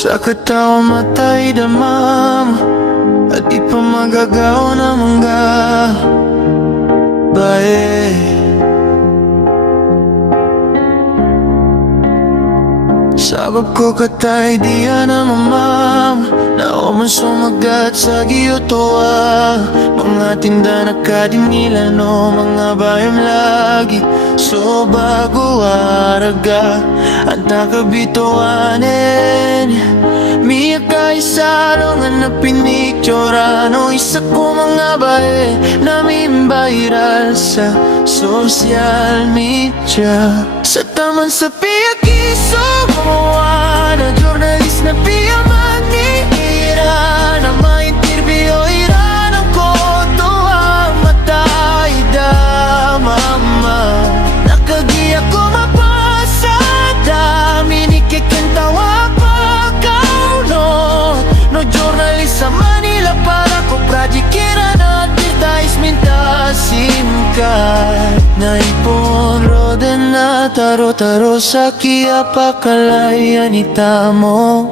Sa katawa matay damam at di pa magagaw na mga bae. Sabab ko katay diya na mamam na o man sumagat sa giyotoa. Mga tinda na kadinila no mga bayam lagi. So bago araga ang nakabituanin Miya kay sarong nga napiniktura no isa ko mga bae namin viral sa social media. Sa taman sa piyakiso gumawa na journalist na piyaman ni Ira na ma-interview Ira ng koto ang matay da mama. Nakagiya ko mapasa dami ni kikintawa pa kaunot no journalist sa Manila para ko project Ira na advertisement tasim ka na ipon roden na taro-taro sa kia pakalayan itamo.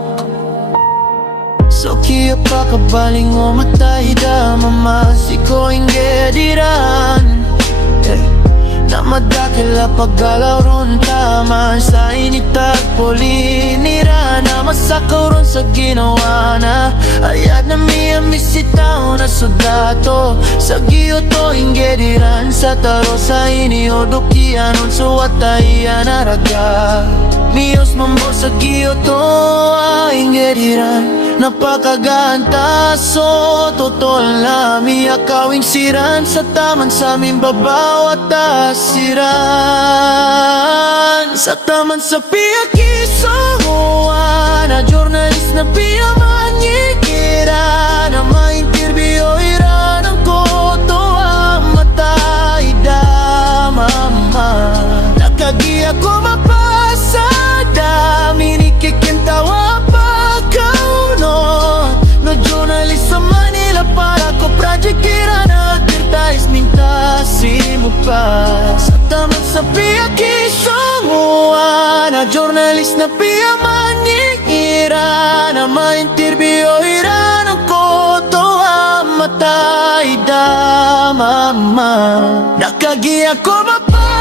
So kia pakabaling o matay da mamasi ko ingediran na madakila paggalaw ron taman sa initag polinira na masakaw ron sa ginawa na ayat na miya misitaw na sodato sa giyoto ingediran sa taro sa iniodokian ron suwatayan na raga miyos mambo sa giyoto ingediran napakaganta so totoo na miya kawing siran sa taman sa aming babaw at asiran sa taman sa piyakiso na journalist na piyaman nyikira na ma-interview Ira ng koto ang matay da mama. Nakagiya ko mapasa dami ni kikintawa pa kaunot no journalist sa Manila para ko project Ira na advertisement tasim pa. Sa taman sa piyakiso na journalist na piyaman ni Ira na ma-interview Ira ng koto ang matay da mama. Nakagiya ko mapa